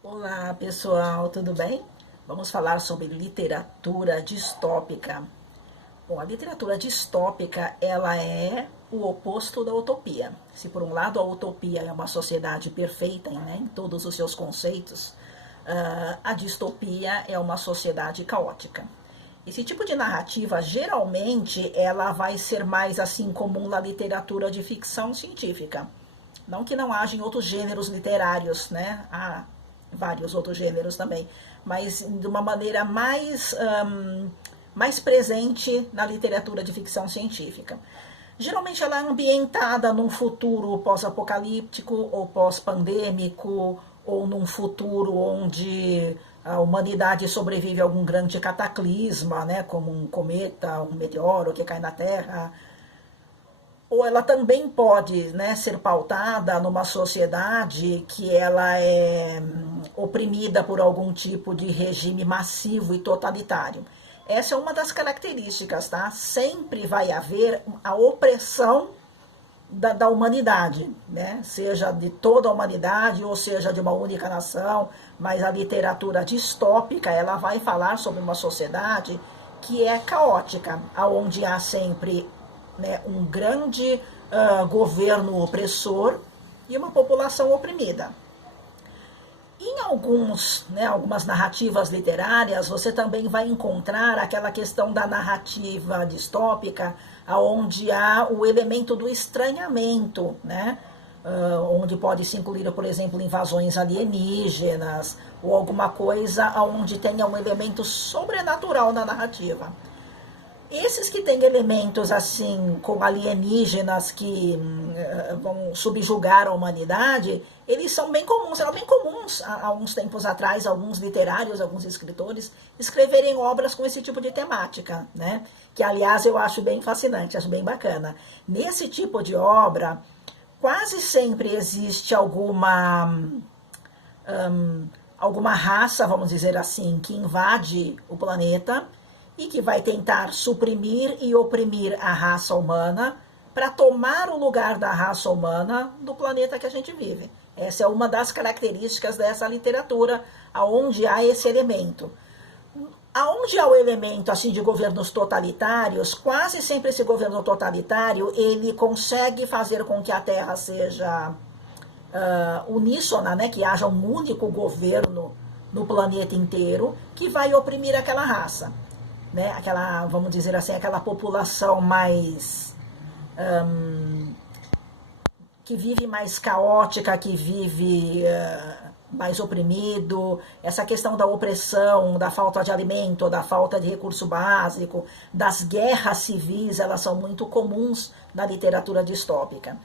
Olá pessoal, tudo bem? Vamos falar sobre literatura distópica. Bom, a literatura distópica, ela é o oposto da utopia. Se por um lado a utopia é uma sociedade perfeita, né, em todos os seus conceitos, a distopia é uma sociedade caótica. Esse tipo de narrativa, geralmente, ela vai ser mais assim comum na literatura de ficção científica. Não que não haja em outros gêneros literários, né? Há vários outros gêneros também, mas de uma maneira mais presente na literatura de ficção científica. Geralmente ela é ambientada num futuro pós-apocalíptico ou pós-pandêmico, ou num futuro onde a humanidade sobrevive a algum grande cataclisma, né, como um cometa, um meteoro que cai na Terra. Ou ela também pode, né, ser pautada numa sociedade que ela é oprimida por algum tipo de regime massivo e totalitário. Essa é uma das características, tá? Sempre vai haver a opressão da humanidade, né? Seja de toda a humanidade ou seja de uma única nação, mas a literatura distópica, ela vai falar sobre uma sociedade que é caótica, onde há sempre, né, um grande governo opressor e uma população oprimida. Em algumas narrativas literárias, você também vai encontrar aquela questão da narrativa distópica, onde há o elemento do estranhamento, né? Onde pode se incluir, por exemplo, invasões alienígenas, ou alguma coisa onde tenha um elemento sobrenatural na narrativa. Esses que têm elementos assim, como alienígenas que vão subjugar a humanidade, eles são bem comuns, eram bem comuns há uns tempos atrás, alguns literários, alguns escritores, escreverem obras com esse tipo de temática, né? Que, aliás, eu acho bem fascinante, acho bem bacana. Nesse tipo de obra, quase sempre existe alguma raça, vamos dizer assim, que invade o planeta e que vai tentar suprimir e oprimir a raça humana para tomar o lugar da raça humana do planeta que a gente vive. Essa é uma das características dessa literatura, aonde há esse elemento. Aonde há o elemento assim de governos totalitários, quase sempre esse governo totalitário, ele consegue fazer com que a Terra seja uníssona, né? Que haja um único governo no planeta inteiro que vai oprimir aquela raça. Né, aquela, vamos dizer assim, aquela população mais que vive mais caótica, que vive mais oprimido, essa questão da opressão, da falta de alimento, da falta de recurso básico, das guerras civis, elas são muito comuns na literatura distópica.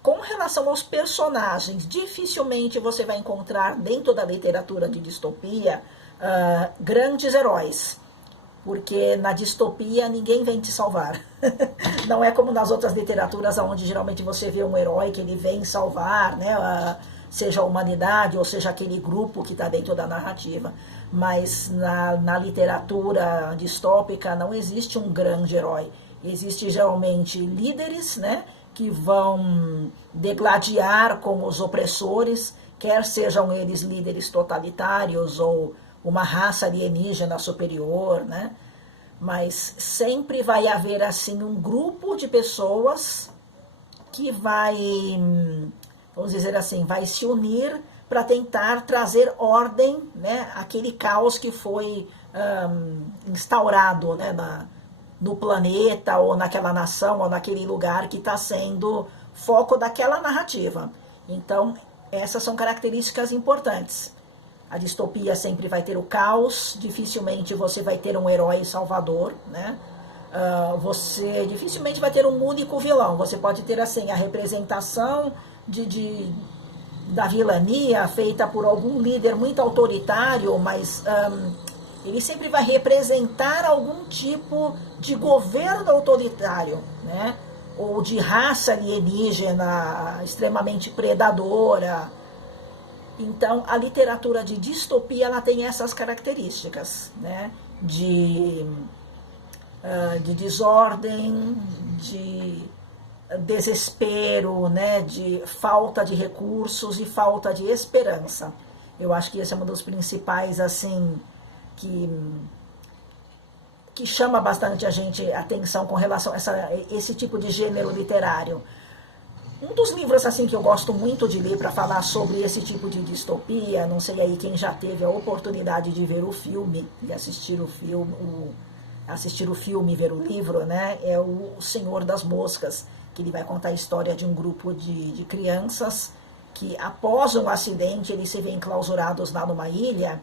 Com relação aos personagens, dificilmente você vai encontrar dentro da literatura de distopia grandes heróis. Porque na distopia ninguém vem te salvar. Não é como nas outras literaturas, onde geralmente você vê um herói que ele vem salvar, né? Seja a humanidade ou seja aquele grupo que está dentro da narrativa. Mas na literatura distópica não existe um grande herói. Existe geralmente líderes, né? Que vão degladiar com os opressores, quer sejam eles líderes totalitários ou uma raça alienígena superior, né? Mas sempre vai haver assim um grupo de pessoas que vai, vamos dizer assim, vai se unir para tentar trazer ordem, né? Aquele caos que foi instaurado, né? No planeta ou naquela nação ou naquele lugar que está sendo foco daquela narrativa. Então, essas são características importantes. A distopia sempre vai ter o caos, dificilmente você vai ter um herói salvador, né? Você dificilmente vai ter um único vilão. Você pode ter assim a representação da vilania feita por algum líder muito autoritário, mas ele sempre vai representar algum tipo de governo autoritário, né? Ou de raça alienígena extremamente predadora. Então, a literatura de distopia, ela tem essas características, né? De desordem, de desespero, né? De falta de recursos e falta de esperança. Eu acho que esse é um dos principais, assim, que chama bastante a atenção com relação a esse tipo de gênero literário. Um dos livros assim que eu gosto muito de ler para falar sobre esse tipo de distopia, não sei aí quem já teve a oportunidade de ver o filme e assistir o filme, ver o livro, né? É o Senhor das Moscas, que ele vai contar a história de um grupo de crianças que após um acidente eles se veem clausurados lá numa ilha,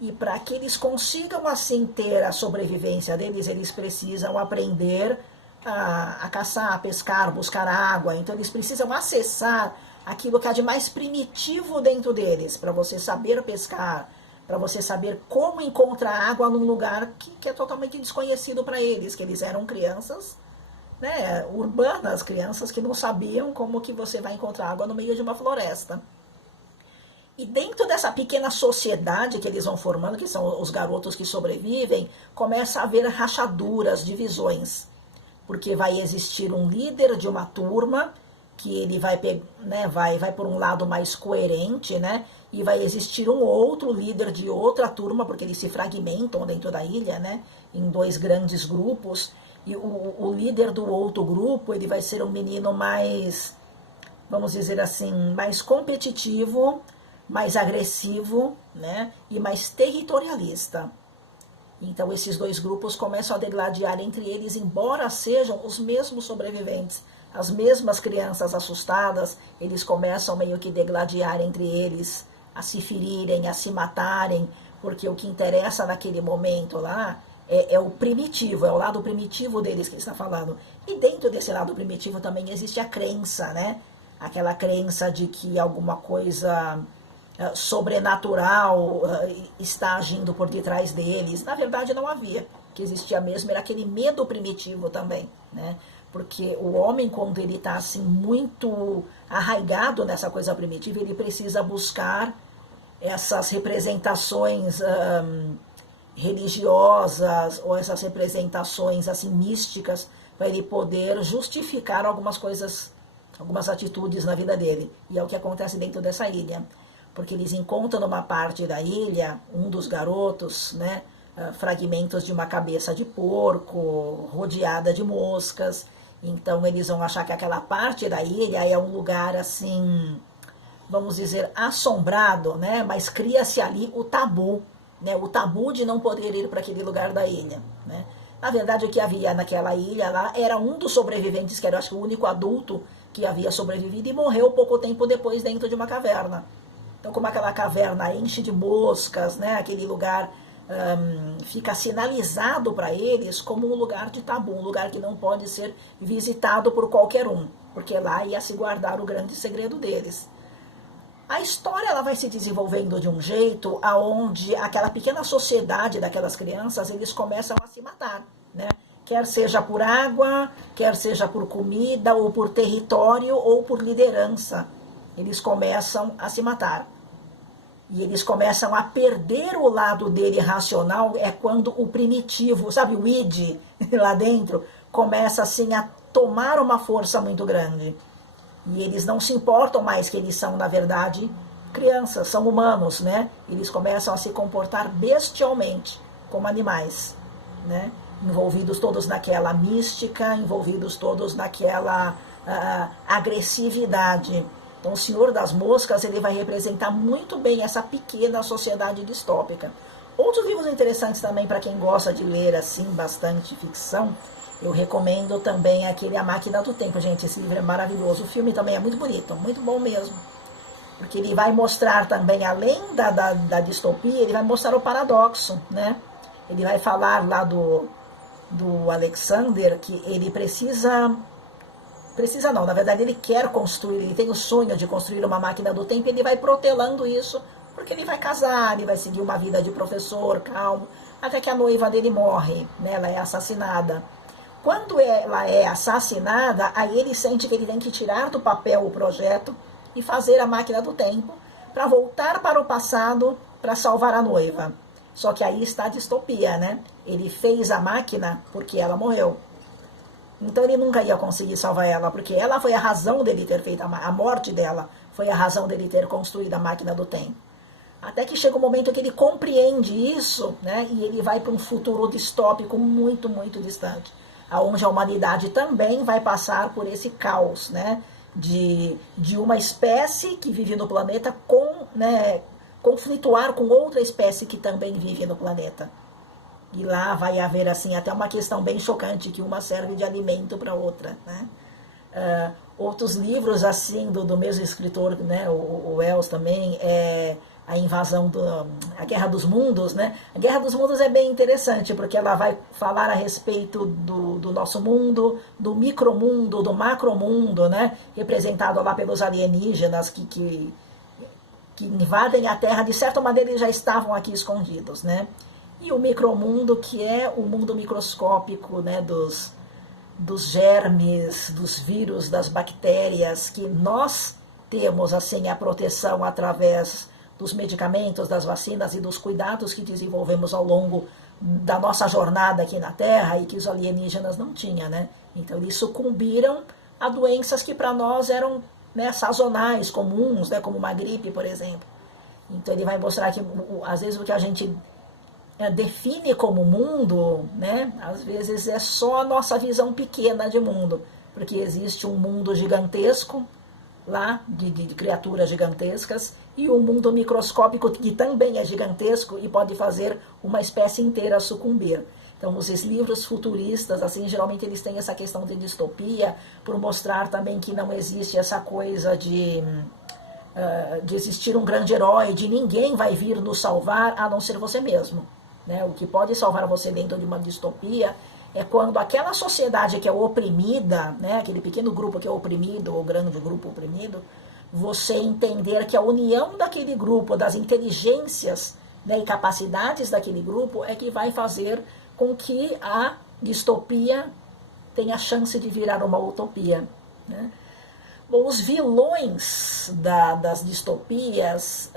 e para que eles consigam assim ter a sobrevivência deles, eles precisam aprender a caçar, a pescar, buscar água. Então eles precisam acessar aquilo que há de mais primitivo dentro deles, para você saber pescar, para você saber como encontrar água num lugar que é totalmente desconhecido para eles, que eles eram crianças, né, urbanas, crianças que não sabiam como que você vai encontrar água no meio de uma floresta. E dentro dessa pequena sociedade que eles vão formando, que são os garotos que sobrevivem, começa a haver rachaduras, divisões. Porque vai existir um líder de uma turma, que ele vai por um lado mais coerente, né? E vai existir um outro líder de outra turma, porque eles se fragmentam dentro da ilha, né? Em dois grandes grupos. E o líder do outro grupo, ele vai ser um menino mais, vamos dizer assim, mais competitivo, mais agressivo, né? E mais territorialista. Então esses dois grupos começam a degladiar entre eles, embora sejam os mesmos sobreviventes, as mesmas crianças assustadas, eles começam meio que degladiar entre eles, a se ferirem, a se matarem, porque o que interessa naquele momento lá é o primitivo, é o lado primitivo deles que está falando. E dentro desse lado primitivo também existe a crença, né? Aquela crença de que alguma coisa sobrenatural está agindo por detrás deles. Na verdade não havia. O que existia mesmo era aquele medo primitivo também, né? Porque o homem, quando ele está assim muito arraigado nessa coisa primitiva, ele precisa buscar essas representações religiosas ou essas representações assim místicas para ele poder justificar algumas coisas, algumas atitudes na vida dele. E é o que acontece dentro dessa ilha. Porque eles encontram numa parte da ilha, um dos garotos, né, fragmentos de uma cabeça de porco, rodeada de moscas. Então eles vão achar que aquela parte da ilha é um lugar assim, vamos dizer, assombrado, né? Mas cria-se ali o tabu, né? O tabu de não poder ir para aquele lugar da ilha, né? Na verdade, o que havia naquela ilha lá era um dos sobreviventes, que era, acho que, o único adulto que havia sobrevivido, e morreu pouco tempo depois dentro de uma caverna. Então, como aquela caverna enche de moscas, né, aquele lugar fica sinalizado para eles como um lugar de tabu, um lugar que não pode ser visitado por qualquer um, porque lá ia se guardar o grande segredo deles. A história ela vai se desenvolvendo de um jeito aonde aquela pequena sociedade daquelas crianças, eles começam a se matar, né? Quer seja por água, quer seja por comida, ou por território, ou por liderança. Eles começam a se matar. E eles começam a perder o lado dele racional, é quando o primitivo, sabe, o id lá dentro, começa assim a tomar uma força muito grande. E eles não se importam mais que eles são, na verdade, crianças, são humanos, né? Eles começam a se comportar bestialmente, como animais, né? Envolvidos todos naquela mística, envolvidos todos naquela agressividade. Então, o Senhor das Moscas, ele vai representar muito bem essa pequena sociedade distópica. Outros livros interessantes também para quem gosta de ler assim bastante ficção, eu recomendo também aquele A Máquina do Tempo, gente. Esse livro é maravilhoso. O filme também é muito bonito, muito bom mesmo. Porque ele vai mostrar também, além da distopia, ele vai mostrar o paradoxo, né? Ele vai falar lá do Alexander que ele precisa não, na verdade ele quer construir, ele tem o sonho de construir uma máquina do tempo, e ele vai protelando isso, porque ele vai casar, ele vai seguir uma vida de professor, calmo, até que a noiva dele morre, né? Ela é assassinada. Quando ela é assassinada, aí ele sente que ele tem que tirar do papel o projeto e fazer a máquina do tempo para voltar para o passado para salvar a noiva. Só que aí está a distopia, né? Ele fez a máquina porque ela morreu. Então ele nunca ia conseguir salvar ela, porque ela foi a razão dele ter feito a morte dela, foi a razão dele ter construído a máquina do tempo. Até que chega um momento que ele compreende isso, né, e ele vai para um futuro distópico muito, muito distante, onde a humanidade também vai passar por esse caos, né, de uma espécie que vive no planeta conflituar com outra espécie que também vive no planeta. E lá vai haver assim até uma questão bem chocante, que uma serve de alimento para outra, né? Outros livros assim do mesmo escritor, né, o Wells também, a invasão, a Guerra dos Mundos, né? A Guerra dos Mundos é bem interessante, porque ela vai falar a respeito do nosso mundo, do micromundo, do macromundo, né? Representado lá pelos alienígenas que invadem a Terra. De certa maneira eles já estavam aqui escondidos, né? E o micromundo, que é o mundo microscópico, né, dos germes, dos vírus, das bactérias, que nós temos assim a proteção através dos medicamentos, das vacinas e dos cuidados que desenvolvemos ao longo da nossa jornada aqui na Terra, e que os alienígenas não tinham, né? Então eles sucumbiram a doenças que para nós eram, né, sazonais, comuns, né, como uma gripe, por exemplo. Então ele vai mostrar que às vezes o que a gente define como mundo, né, às vezes é só a nossa visão pequena de mundo, porque existe um mundo gigantesco lá, de criaturas gigantescas, e um mundo microscópico que também é gigantesco e pode fazer uma espécie inteira sucumbir. Então, os livros futuristas, assim, geralmente eles têm essa questão de distopia, por mostrar também que não existe essa coisa de existir um grande herói, de ninguém vai vir nos salvar a não ser você mesmo. Né? O que pode salvar você dentro de uma distopia é quando aquela sociedade que é oprimida, né, aquele pequeno grupo que é oprimido, ou grande grupo oprimido, você entender que a união daquele grupo, das inteligências, né, e capacidades daquele grupo é que vai fazer com que a distopia tenha chance de virar uma utopia. Né? Bom, os vilões das distopias,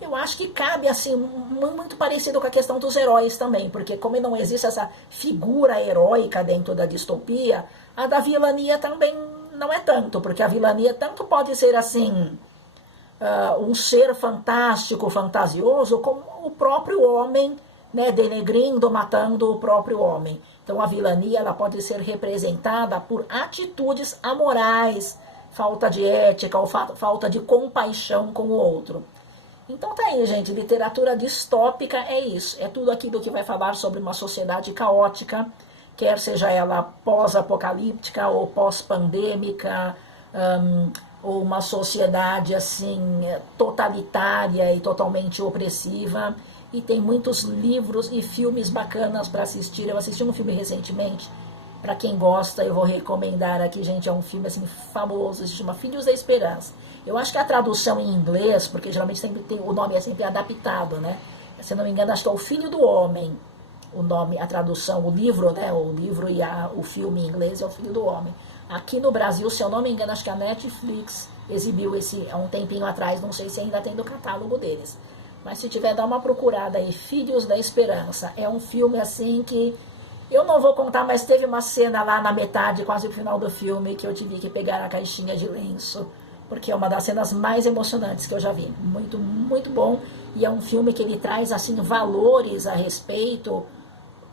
eu acho que cabe assim, muito parecido com a questão dos heróis também, porque como não existe essa figura heróica dentro da distopia, a da vilania também não é tanto, porque a vilania tanto pode ser assim, um ser fantástico, fantasioso, como o próprio homem, né, denegrindo, matando o próprio homem. Então a vilania ela pode ser representada por atitudes amorais, falta de ética ou falta de compaixão com o outro. Então tá aí, gente, literatura distópica é isso, é tudo aquilo que vai falar sobre uma sociedade caótica, quer seja ela pós-apocalíptica ou pós-pandêmica, ou uma sociedade assim totalitária e totalmente opressiva. E tem muitos livros e filmes bacanas para assistir. Eu assisti um filme recentemente, para quem gosta, eu vou recomendar aqui, gente, é um filme assim famoso, se chama Filhos da Esperança. Eu acho que a tradução em inglês, porque geralmente sempre tem, o nome é sempre adaptado, né? Se não me engano, acho que é O Filho do Homem. O nome, a tradução, o livro, né? O livro e o filme em inglês é O Filho do Homem. Aqui no Brasil, se eu não me engano, acho que a Netflix exibiu esse há um tempinho atrás, não sei se ainda tem no catálogo deles. Mas se tiver, dá uma procurada aí, Filhos da Esperança. É um filme assim que eu não vou contar, mas teve uma cena lá na metade, quase no final do filme, que eu tive que pegar a caixinha de lenço, porque é uma das cenas mais emocionantes que eu já vi. Muito, muito bom. E é um filme que ele traz assim valores a respeito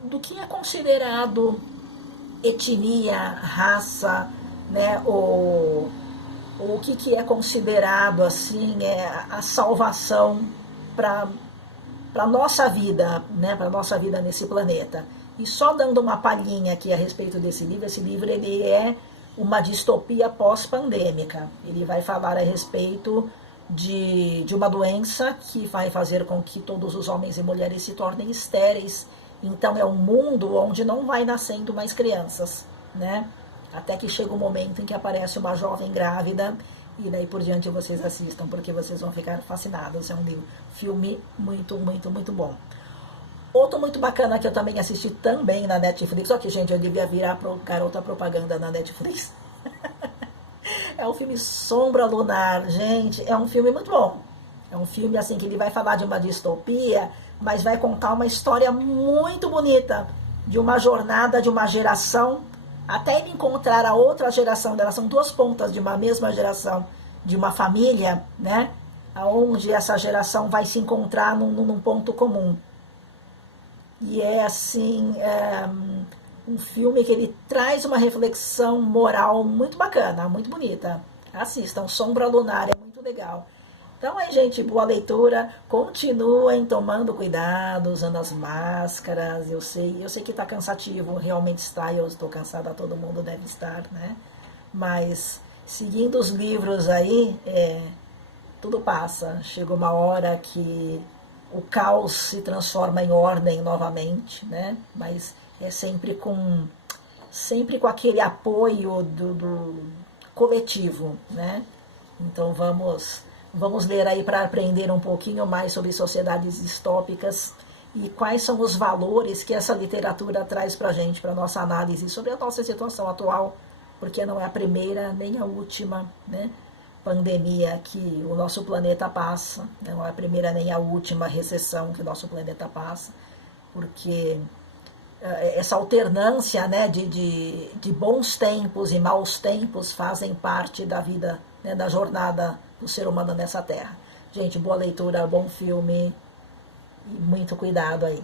do que é considerado etnia, raça, né, ou o que é considerado assim a salvação para a nossa vida, né, para nossa vida nesse planeta. E só dando uma palhinha aqui a respeito desse livro, esse livro ele é uma distopia pós-pandêmica. Ele vai falar a respeito de uma doença que vai fazer com que todos os homens e mulheres se tornem estéreis. Então é um mundo onde não vai nascendo mais crianças, né? Até que chega um momento em que aparece uma jovem grávida, e daí por diante vocês assistam, porque vocês vão ficar fascinados. É um filme muito, muito, muito bom. Outro muito bacana que eu também assisti também na Netflix, só que, gente, eu devia virar garota propaganda na Netflix. É o filme Sombra Lunar, gente, é um filme muito bom. É um filme assim que ele vai falar de uma distopia, mas vai contar uma história muito bonita, de uma jornada de uma geração, até ele encontrar a outra geração dela. São duas pontas de uma mesma geração, de uma família, né? aonde essa geração vai se encontrar num ponto comum. E é assim, um filme que ele traz uma reflexão moral muito bacana, muito bonita. Assistam, Sombra Lunar, é muito legal. Então aí, gente, boa leitura. Continuem tomando cuidado, usando as máscaras. Eu sei que está cansativo, realmente está, eu estou cansada, todo mundo deve estar, né? Mas seguindo os livros aí, tudo passa. Chega uma hora que o caos se transforma em ordem novamente, né? Mas é sempre com aquele apoio do coletivo, né? Então vamos ler aí para aprender um pouquinho mais sobre sociedades distópicas e quais são os valores que essa literatura traz para a gente, para a nossa análise sobre a nossa situação atual, porque não é a primeira nem a última, né, pandemia que o nosso planeta passa, não é a primeira nem a última recessão que o nosso planeta passa, porque essa alternância, né, de bons tempos e maus tempos fazem parte da vida, né, da jornada do ser humano nessa terra. Gente, boa leitura, bom filme e muito cuidado aí.